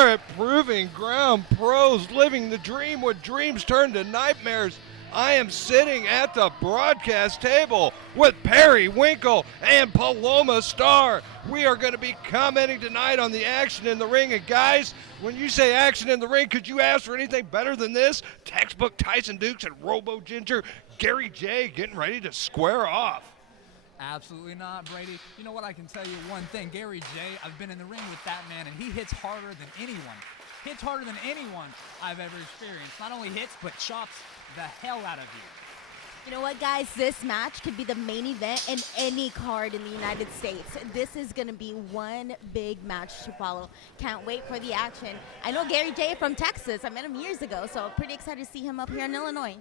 are at Proving Ground Pros, living the dream when dreams turn to nightmares. I am sitting at the broadcast table with Perry Winkle and Paloma Starr. We are going to be commenting tonight on the action in the ring. And guys, when you say action in the ring, could you ask for anything better than this? Textbook Tyson Dukes and RoboGinger, Gary J getting ready to square off. Absolutely not, Brady. You know what, I can tell you one thing. Gary J, I've been in the ring with that man, and he hits harder than anyone. Hits harder than anyone I've ever experienced. Not only hits, but chops the hell out of you. You know what, guys? This match could be the main event in any card in the United States. This is going to be one big match to follow. Can't wait for the action. I know Gary J from Texas. I met him years ago, so pretty excited to see him up here in Illinois.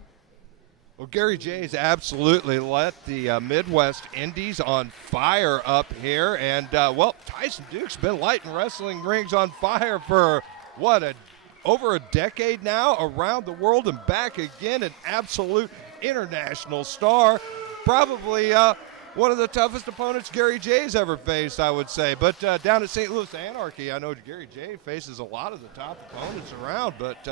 Well, Gary J's absolutely let the Midwest Indies on fire up here. And, well, Tyson Dukes been lighting wrestling rings on fire for, over a decade now, around the world and back again, an absolute international star. Probably one of the toughest opponents Gary J's ever faced, I would say. But down at St. Louis Anarchy, I know Gary J faces a lot of the top opponents around, but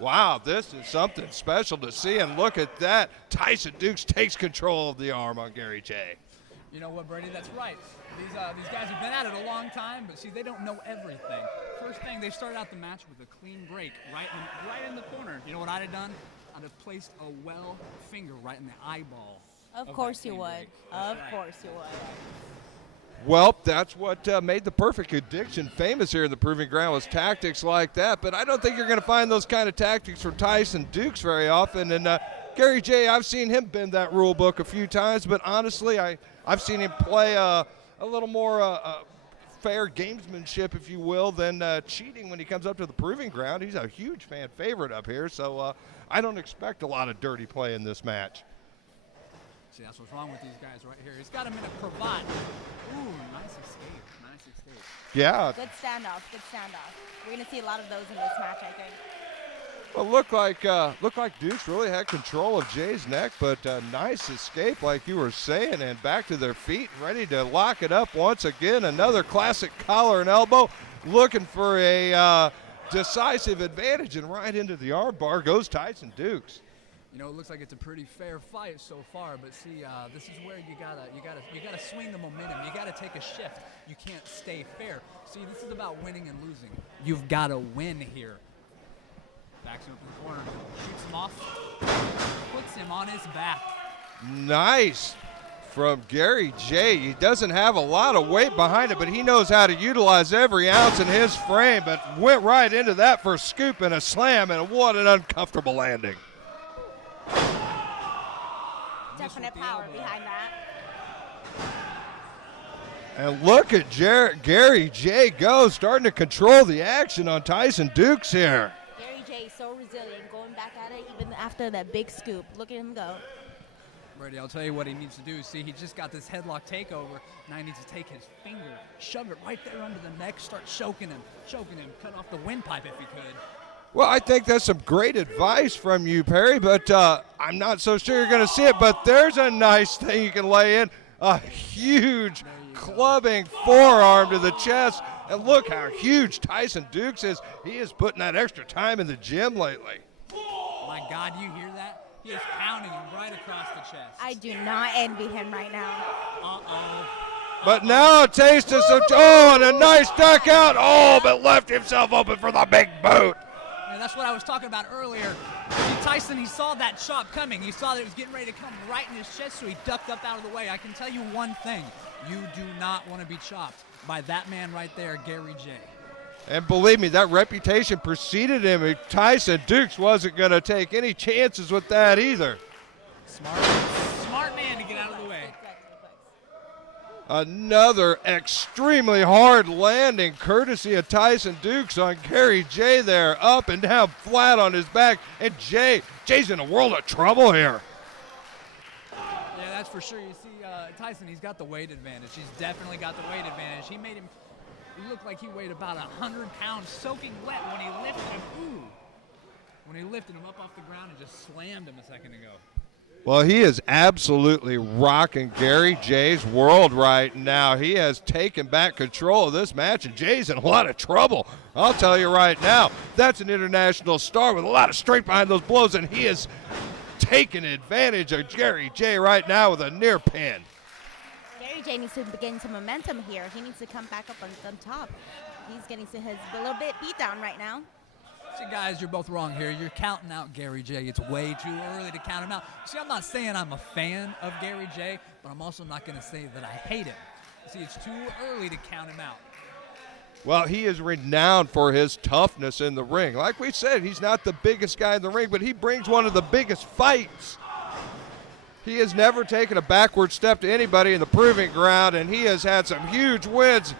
wow, this is something special to see, and look at that. Tyson Dukes takes control of the arm on Gary J. You know what, Brady? That's right. These guys have been at it a long time, but see, they don't know everything. First thing, they started out the match with a clean break right in the corner. You know what I'd have done? I'd have placed a well finger right in the eyeball. Of course you would. Of course you would. Well, that's what made the Perfect Addiction famous here in the Proving Ground, was tactics like that. But I don't think you're going to find those kind of tactics from Tyson Dukes very often. And Gary J, I've seen him bend that rule book a few times, but honestly, I've seen him play a little more fair gamesmanship, if you will, than cheating when he comes up to the Proving Ground. He's a huge fan favorite up here, so I don't expect a lot of dirty play in this match. See, that's what's wrong with these guys right here. He's got him in a cravat. Ooh, nice escape. Nice escape. Yeah. Good standoff. Good standoff. We're going to see a lot of those in this match, I think. Well, looked like Dukes really had control of Jay's neck, but nice escape, like you were saying, and back to their feet, ready to lock it up once again. Another classic collar and elbow, looking for a decisive advantage, and right into the arm bar goes Tyson Dukes. You know, it looks like it's a pretty fair fight so far, but see, this is where you gotta swing the momentum. You gotta take a shift. You can't stay fair. See, this is about winning and losing. You've got to win here. Backs him up in the corner, shoots him off, puts him on his back. Nice from Gary J. He doesn't have a lot of weight behind it, but he knows how to utilize every ounce in his frame, but went right into that for a scoop and a slam, and what an uncomfortable landing. Definite power behind that. And look at Gary J go, starting to control the action on Tyson Dukes here. Gary J so resilient, going back at it even after that big scoop. Look at him go. Brady, I'll tell you what he needs to do. See, he just got this headlock takeover. Now he needs to take his finger, shove it right there under the neck, start choking him, cut off the windpipe if he could. Well, I think that's some great advice from you, Perry, but I'm not so sure you're going to see it. But there's a nice thing you can lay in, a huge clubbing forearm to the chest. And look how huge Tyson Dukes is. He is putting that extra time in the gym lately. My God, you hear that? He is pounding him right across the chest. I do not envy him right now. Uh-oh. But now a taste of some, and a nice duck out. Oh, but left himself open for the big boot. And that's what I was talking about earlier. See, Tyson, he saw that chop coming. He saw that it was getting ready to come right in his chest, so he ducked up out of the way. I can tell you one thing. You do not want to be chopped by that man right there, Gary J. And believe me, that reputation preceded him. Tyson Dukes wasn't going to take any chances with that either. Smart man to get out of the way. Another extremely hard landing, courtesy of Tyson Dukes on Gary J there, up and down flat on his back. And Jay's in a world of trouble here. Yeah, that's for sure. You see, Tyson, he's got the weight advantage. He's definitely got the weight advantage. He made him look like he weighed about 100 pounds soaking wet when he lifted him. Ooh. When he lifted him up off the ground and just slammed him a second ago. Well, he is absolutely rocking Gary Jay's world right now. He has taken back control of this match, and Jay's in a lot of trouble. I'll tell you right now, that's an international star with a lot of strength behind those blows, and he is taking advantage of Gary Jay right now with a near pin. Gary Jay needs to gain some momentum here. He needs to come back up on top. He's getting his a little bit beat down right now. See, guys, you're both wrong here. You're counting out Gary Jay. It's way too early to count him out. See, I'm not saying I'm a fan of Gary Jay, but I'm also not going to say that I hate him. See, it's too early to count him out. Well, he is renowned for his toughness in the ring. Like we said, he's not the biggest guy in the ring, but he brings one of the biggest fights. He has never taken a backward step to anybody in the proving ground, and he has had some huge wins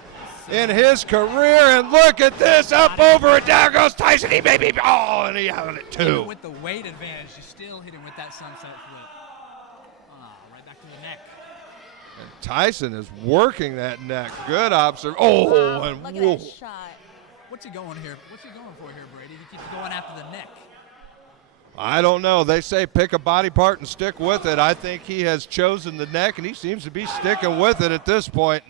in his career. And look at this, up over and down goes Tyson. He may be, and he had it too. Even with the weight advantage, you still hit him with that sunset flip. Right back to the neck. And Tyson is working that neck. Good observation. And look whoa. at that shot. What's he going here? What's he going for here, Brady? He keeps going after the neck. I don't know. They say pick a body part and stick with it. I think he has chosen the neck, and he seems to be sticking with it at this point.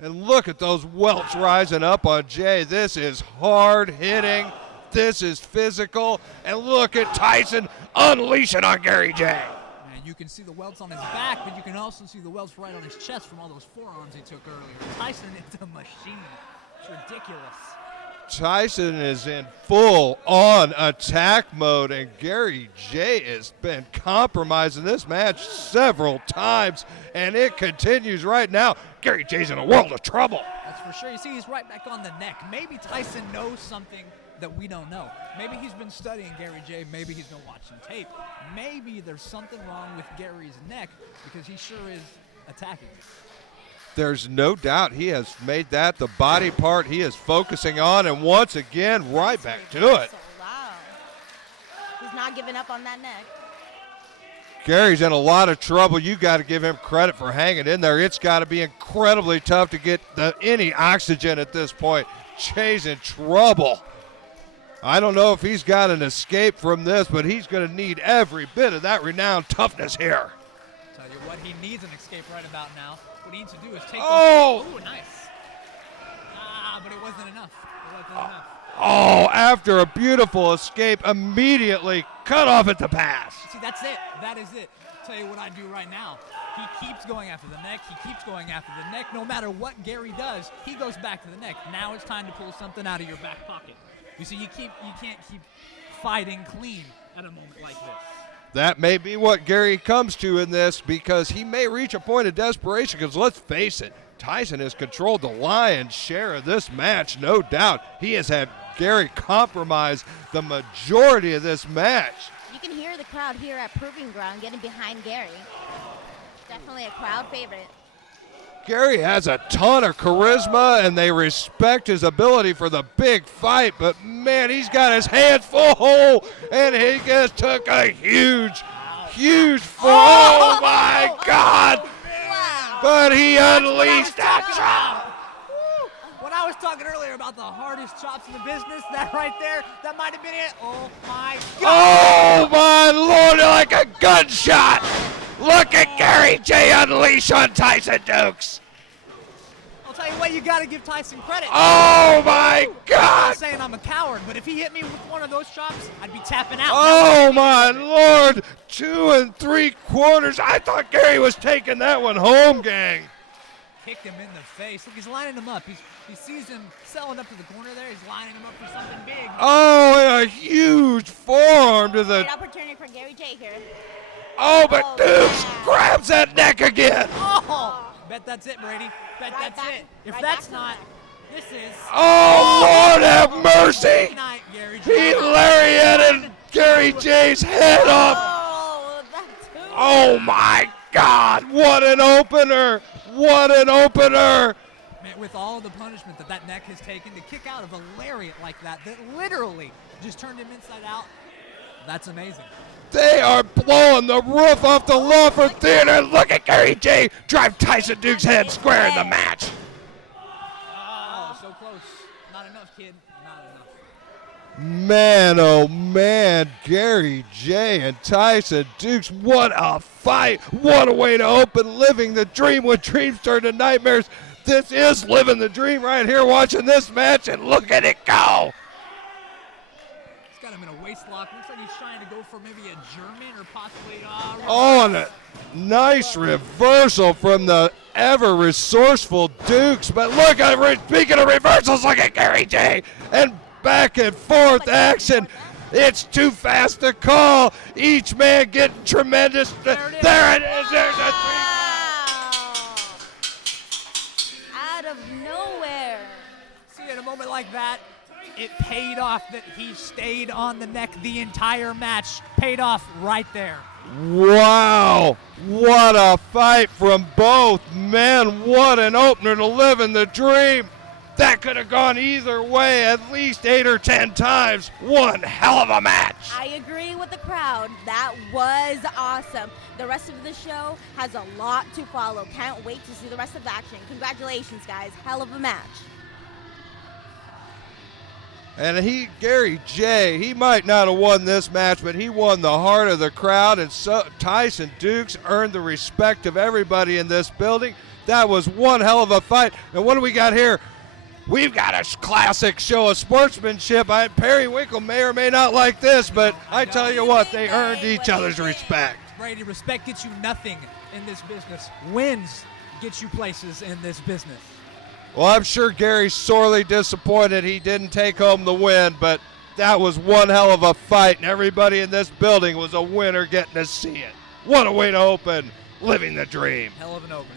And look at those welts rising up on Jay. This is hard hitting. This is physical. And look at Tyson unleashing on Gary Jay. And you can see the welts on his back, but you can also see the welts right on his chest from all those forearms he took earlier. Tyson is a machine. It's ridiculous. Tyson is in full-on attack mode, and Gary Jay has been compromising this match several times, and it continues right now. Gary Jay's in a world of trouble. That's for sure. You see, he's right back on the neck. Maybe Tyson knows something that we don't know. Maybe he's been studying Gary Jay. Maybe he's been watching tape. Maybe there's something wrong with Gary's neck because he sure is attacking. There's no doubt he has made that the body part he is focusing on, and once again, right back to it. Wow. He's not giving up on that neck. Gary's in a lot of trouble. You got to give him credit for hanging in there. It's got to be incredibly tough to get any oxygen at this point. Jay's in trouble. I don't know if he's got an escape from this, but he's going to need every bit of that renowned toughness here. Tell you what, he needs an escape right about now. What he needs to do is take Ooh, nice. But it wasn't enough. It wasn't enough. After a beautiful escape, immediately cut off at the pass. See, that's it. That is it. I'll tell you what I do right now. He keeps going after the neck. He keeps going after the neck. No matter what Gary does, he goes back to the neck. Now it's time to pull something out of your back pocket. You see, you can't keep fighting clean at a moment like this. That may be what Gary comes to in this, because he may reach a point of desperation, because let's face it, Tyson has controlled the lion's share of this match, no doubt. He has had Gary compromise the majority of this match. You can hear the crowd here at Proving Ground getting behind Gary. Definitely a crowd favorite. Gary has a ton of charisma, and they respect his ability for the big fight, but man, he's got his hands full, and he just took a huge fall. Oh my God! Wow. But he unleashed that chop. When I was talking earlier about the hardest chops in the business, that right there, that might have been it. Oh my God! Oh my Lord, like a gunshot! Look at Gary Jay unleash on Tyson Dukes. I'll tell you what, you got to give Tyson credit. Oh my I'm God! not saying I'm a coward, but if he hit me with one of those chops, I'd be tapping out. Oh my Lord! 2 3/4. I thought Gary was taking that one home, gang. Kicked him in the face. Look, he's lining him up. He sees him selling up to the corner there. He's lining him up for something big. Oh, and a huge forearm to the. Great opportunity for Gary Jay here. Oh, but Oh, Dukes yeah. grabs that neck again. Oh! Bet that's it, Brady. Bet Right that's back- it. If right that's back to not, the this is. Oh, Lord have mercy! Good night, Gary He Jay. lariated Gary Jay's head up. Oh, that's too Oh my God! What an opener! What an opener! Man, with all the punishment that neck has taken, to kick out of a lariat like that literally just turned him inside out, that's amazing. They are blowing the roof off the Lawford Theater. Look at Gary Jay drive Tyson Dukes' head square in the match. Oh, so close. Not enough, kid. Not enough. Man, oh man, Gary J and Tyson Dukes, what a fight. What a way to open Living the Dream when dreams turn to nightmares. This is living the dream right here watching this match, and look at it go. He's got him in a waist lock. Looks like he's trying to go for maybe a German or possibly Oh, and a nice reversal from the ever resourceful Dukes. But look at, speaking of reversals, look at Gary J and back and forth action. It's too fast to call. Each man getting tremendous. There it is. There's a three. Out of nowhere. See, in a moment like that, it paid off that he stayed on the neck the entire match. Paid off right there. Wow, what a fight from both men. What an opener to live in the dream. That could have gone either way at least 8 or 10 times. One hell of a match. I agree with the crowd. That was awesome. The rest of the show has a lot to follow. Can't wait to see the rest of the action. Congratulations, guys. Hell of a match. And Gary J, he might not have won this match, but he won the heart of the crowd, and so Tyson Dukes earned the respect of everybody in this building. That was one hell of a fight. And what do we got here? We've got a classic show of sportsmanship. Perry Winkle may or may not like this, but I tell you what, they earned each other's respect. Brady, respect gets you nothing in this business. Wins get you places in this business. Well, I'm sure Gary's sorely disappointed he didn't take home the win, but that was one hell of a fight, and everybody in this building was a winner getting to see it. What a way to open Living the Dream. Hell of an opening.